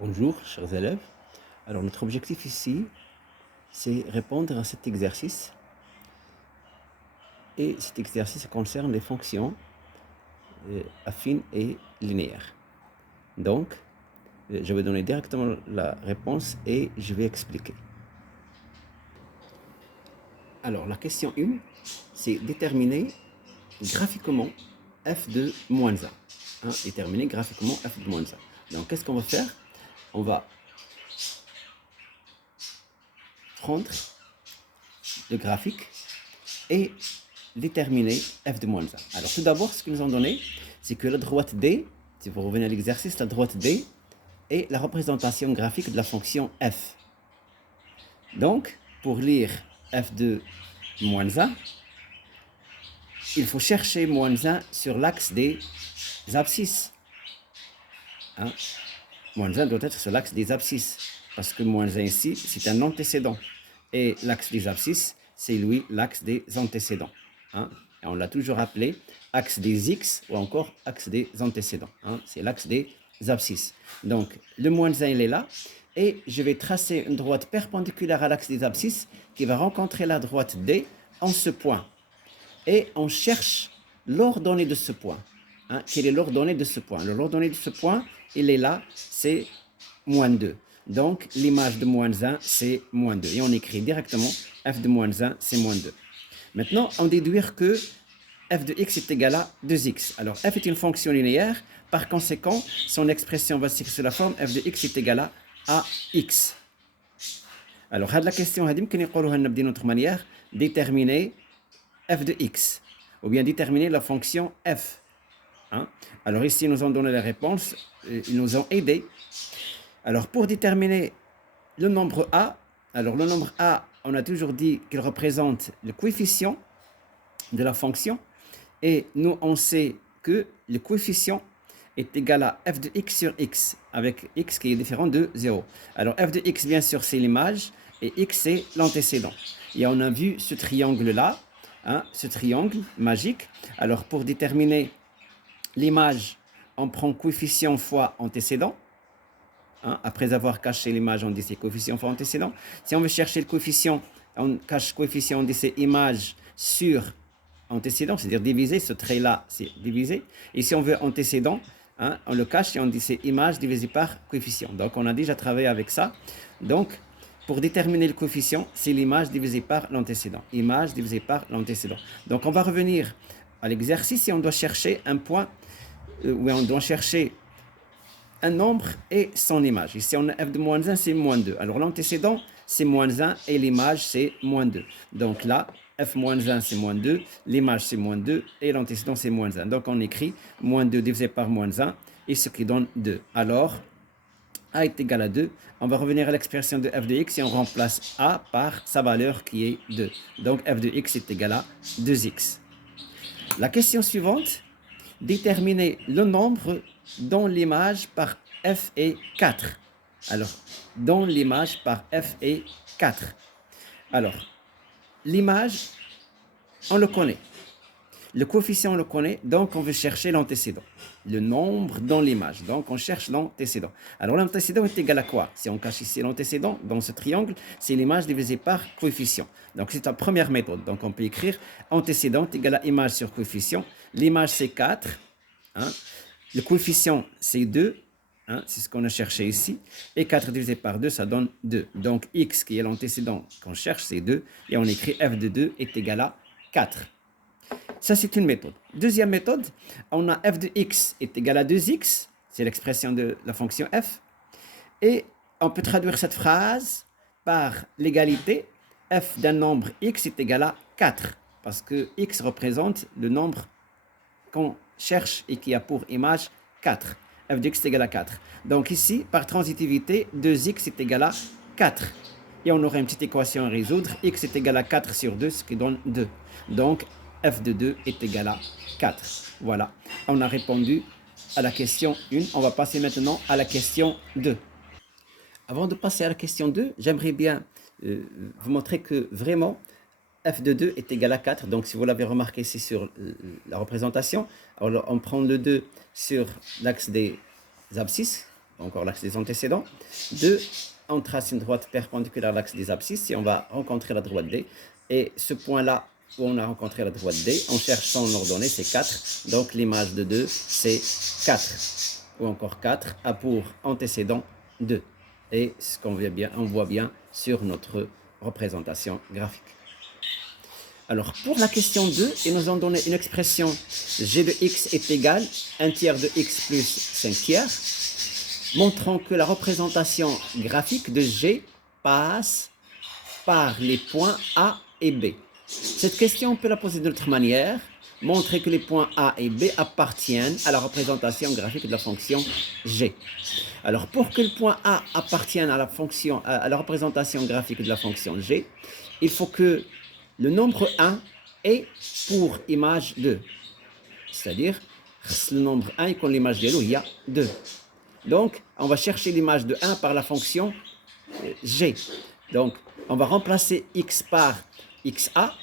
Bonjour, chers élèves. Alors, notre objectif ici, c'est répondre à cet exercice. Et cet exercice concerne les fonctions affines et linéaires. Donc, je vais donner directement la réponse et je vais expliquer. Alors, la question 1, c'est déterminer graphiquement f de moins 1. Déterminer graphiquement f de moins 1. Donc, qu'est-ce qu'on va faire? On va prendre le graphique et déterminer f de moins 1. Alors tout d'abord, ce qu'ils nous ont donné, c'est que la droite D, si vous revenez à l'exercice, la droite D est la représentation graphique de la fonction f. Donc, pour lire f de moins 1, il faut chercher moins 1 sur l'axe des abscisses. Moins 1 doit être sur l'axe des abscisses, parce que moins 1 ici, c'est un antécédent. Et l'axe des abscisses, c'est lui l'axe des antécédents. Et on l'a toujours appelé axe des x ou encore axe des antécédents. C'est l'axe des abscisses. Donc, le moins 1, il est là. Et je vais tracer une droite perpendiculaire à l'axe des abscisses qui va rencontrer la droite D en ce point. Et on cherche l'ordonnée de ce point. Quelle est l'ordonnée de ce point? L'ordonnée de ce point, il est là, c'est moins 2. Donc, l'image de moins 1, c'est moins 2. Et on écrit directement f de moins 1, c'est moins 2. Maintenant, on déduire que f de x est égal à 2x. Alors, f est une fonction linéaire. Par conséquent, son expression va s'écrire sous la forme f de x est égal à x. Alors, la question, d'une autre manière, déterminer f de x, ou bien déterminer la fonction f. Alors ici, ils nous ont donné la réponse, ils nous ont aidés. Alors pour déterminer le nombre a, alors le nombre a, on a toujours dit qu'il représente le coefficient de la fonction, et nous on sait que le coefficient est égal à f de x sur x, avec x qui est différent de 0. Alors f de x, bien sûr, c'est l'image, et x c'est l'antécédent. Et on a vu ce triangle-là, ce triangle magique. Alors pour déterminer l'image, on prend coefficient fois antécédent. Après avoir caché l'image, on dit c'est coefficient fois antécédent. Si on veut chercher le coefficient, on cache coefficient, on dit c'est image sur antécédent, c'est-à-dire diviser, ce trait-là, c'est divisé. Et si on veut antécédent, on le cache et on dit c'est image divisé par coefficient. Donc on a déjà travaillé avec ça. Donc pour déterminer le coefficient, c'est l'image divisée par l'antécédent. Image divisée par l'antécédent. Donc on va revenir à l'exercice et on doit chercher un point où on doit chercher un nombre et son image. Ici, on a f de moins 1, c'est moins 2. Alors, l'antécédent, c'est moins 1 et l'image, c'est moins 2. Donc là, f moins 1, c'est moins 2, l'image, c'est moins 2 et l'antécédent, c'est moins 1. Donc, on écrit moins 2 divisé par moins 1 et ce qui donne 2. Alors, a est égal à 2. On va revenir à l'expression de f de x et on remplace a par sa valeur qui est 2. Donc, f de x est égal à 2x. La question suivante, déterminer le nombre dont l'image par f est 4. Alors, dont l'image par f est 4. Alors, l'image, on le connaît. Le coefficient, on le connaît, donc on veut chercher l'antécédent. Le nombre dans l'image, donc on cherche l'antécédent. Alors, l'antécédent est égal à quoi? Si on cache ici l'antécédent, dans ce triangle, c'est l'image divisée par coefficient. Donc, c'est la première méthode. Donc, on peut écrire antécédent est égal à image sur coefficient. L'image, c'est 4. Le coefficient, c'est 2. C'est ce qu'on a cherché ici. Et 4 divisé par 2, ça donne 2. Donc, x, qui est l'antécédent qu'on cherche, c'est 2. Et on écrit f de 2 est égal à 4. Ça, c'est une méthode. Deuxième méthode, on a f de x est égal à 2x. C'est l'expression de la fonction f. Et on peut traduire cette phrase par l'égalité f d'un nombre x est égal à 4. Parce que x représente le nombre qu'on cherche et qui a pour image 4. f de x est égal à 4. Donc ici, par transitivité, 2x est égal à 4. Et on aura une petite équation à résoudre. X est égal à 4 sur 2, ce qui donne 2. Donc, f de 2 est égal à 4. Voilà, on a répondu à la question 1. On va passer maintenant à la question 2. Avant de passer à la question 2, j'aimerais bien vous montrer que vraiment, f de 2 est égal à 4. Donc, si vous l'avez remarqué ici sur la représentation, alors on prend le 2 sur l'axe des abscisses, encore l'axe des antécédents. 2, on trace une droite perpendiculaire à l'axe des abscisses et on va rencontrer la droite D. Et ce point-là où on a rencontré la droite D, on cherche son ordonnée, c'est 4. Donc l'image de 2, c'est 4. Ou encore 4 a pour antécédent 2. Et ce qu'on voit bien sur notre représentation graphique. Alors, pour la question 2, ils nous ont donné une expression g de x est égal 1 tiers de x plus 5 tiers, montrant que la représentation graphique de g passe par les points A et B. Cette question, on peut la poser d'une autre manière, montrer que les points A et B appartiennent à la représentation graphique de la fonction g. Alors, pour que le point A appartienne à la représentation graphique de la fonction g, il faut que le nombre 1 est pour image 2. C'est-à-dire, le nombre 1 est comme l'image de il y a 2. Donc, on va chercher l'image de 1 par la fonction g. Donc, on va remplacer x par xa.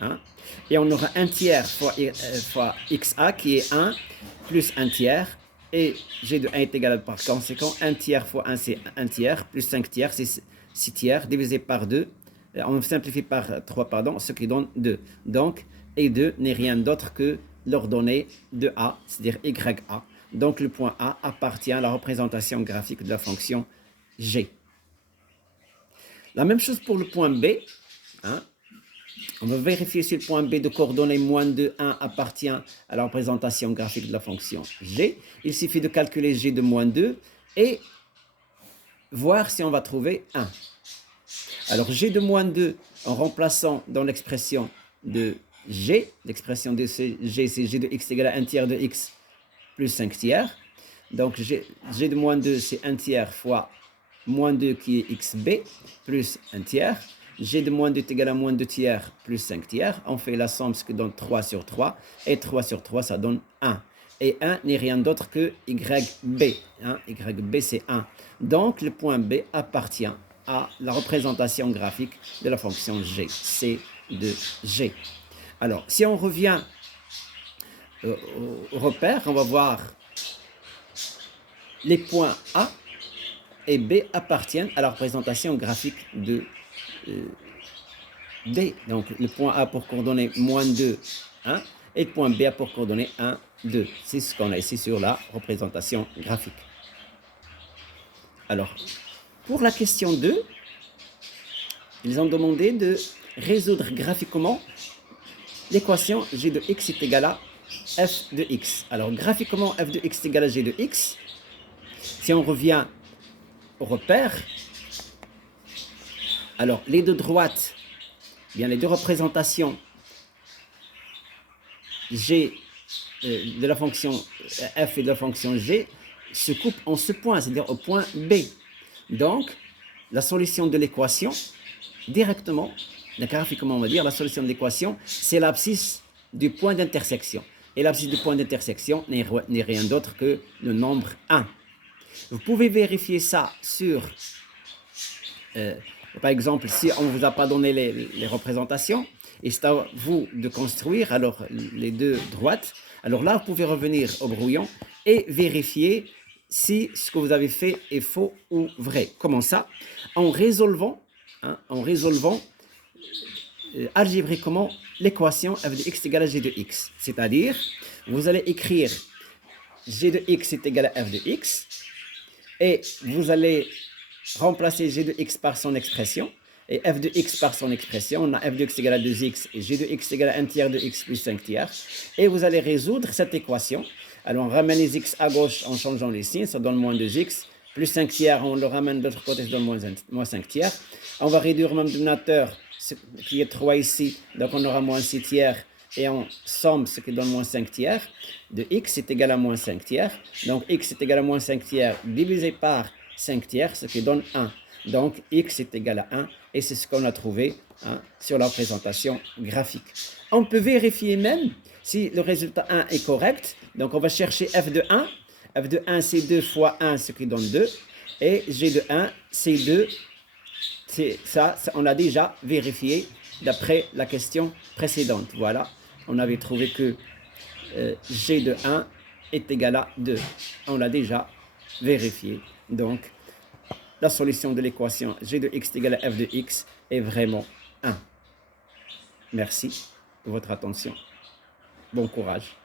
Hein, et on aura 1 tiers fois xa qui est 1 plus 1 tiers. Et g de 1 est égal par conséquent 1 tiers fois 1 c'est 1 tiers plus 5 tiers c'est 6 tiers divisé par 2. On simplifie par 3, pardon, ce qui donne 2. Donc, et 2 n'est rien d'autre que l'ordonnée de A, c'est-à-dire YA. Donc, le point A appartient à la représentation graphique de la fonction G. La même chose pour le point B. Hein. On va vérifier si le point B de coordonnée moins 2, 1 appartient à la représentation graphique de la fonction G. Il suffit de calculer G de moins 2 et voir si on va trouver 1. Alors, g de moins 2, en remplaçant dans l'expression de g, l'expression de g, c'est g de x égale à 1 tiers de x plus 5 tiers. Donc, g de moins 2, c'est 1 tiers fois moins 2 qui est xb plus 1 tiers. G de moins 2 est égal à moins 2 tiers plus 5 tiers. On fait la somme, ce qui donne 3 sur 3. Et 3 sur 3, ça donne 1. Et 1 n'est rien d'autre que YB. Hein? YB, c'est 1. Donc, le point B appartient à la représentation graphique de la fonction g, c de g. Alors, si on revient au repère, on va voir les points A et B appartiennent à la représentation graphique de D. Donc, le point A pour coordonner moins 2, 1, et le point B a pour coordonner 1, 2. C'est ce qu'on a ici sur la représentation graphique. Alors, pour la question 2, ils ont demandé de résoudre graphiquement l'équation g de x est égal à f de x. Alors, graphiquement, f de x est égal à g de x. Si on revient au repère, alors les deux droites, bien les deux représentations g de la fonction f et de la fonction g se coupent en ce point, c'est-à-dire au point B. Donc, la solution de l'équation, directement, graphiquement on va dire, la solution de l'équation, c'est l'abscisse du point d'intersection. Et l'abscisse du point d'intersection n'est rien d'autre que le nombre 1. Vous pouvez vérifier ça sur, par exemple, si on ne vous a pas donné les représentations, et c'est à vous de construire alors les deux droites, alors là, vous pouvez revenir au brouillon et vérifier si ce que vous avez fait est faux ou vrai. Comment ça? En résolvant algébriquement l'équation f de x égale à g de x. C'est-à-dire, vous allez écrire g de x est égal à f de x et vous allez remplacer g de x par son expression et f de x par son expression. On a f de x égale à 2x et g de x égale à 1 tiers de x plus 5 tiers. Et vous allez résoudre cette équation. Alors, on ramène les x à gauche en changeant les signes, ça donne moins 2x. Plus 5 tiers, on le ramène de l'autre côté, ça donne moins 5 tiers. On va réduire même le dénominateur, ce qui est 3 ici, donc on aura moins 6 tiers. Et on somme ce qui donne moins 5 tiers. De x est égal à moins 5 tiers. Donc, x est égal à moins 5 tiers divisé par 5 tiers, ce qui donne 1. Donc, x est égal à 1. Et c'est ce qu'on a trouvé sur la représentation graphique. On peut vérifier même si le résultat 1 est correct. Donc, on va chercher f de 1. f de 1, c'est 2 fois 1, ce qui donne 2. Et g de 1, c'est 2. Ça, on a déjà vérifié d'après la question précédente. Voilà, on avait trouvé que g de 1 est égal à 2. On l'a déjà vérifier. Donc, la solution de l'équation g de x égale à f de x est vraiment 1. Merci de votre attention. Bon courage.